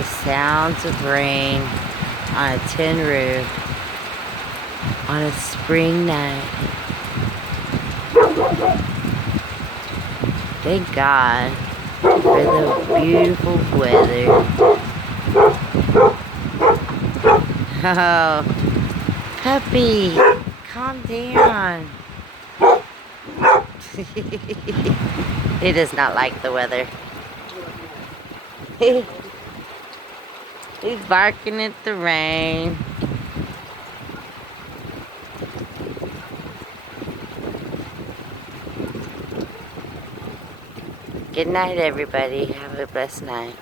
the sounds of rain on a tin roof on a spring night. Thank God for the beautiful weather. Oh, puppy, calm down. He does not like the weather. He's barking at the rain. Good night, everybody. Have a blessed night.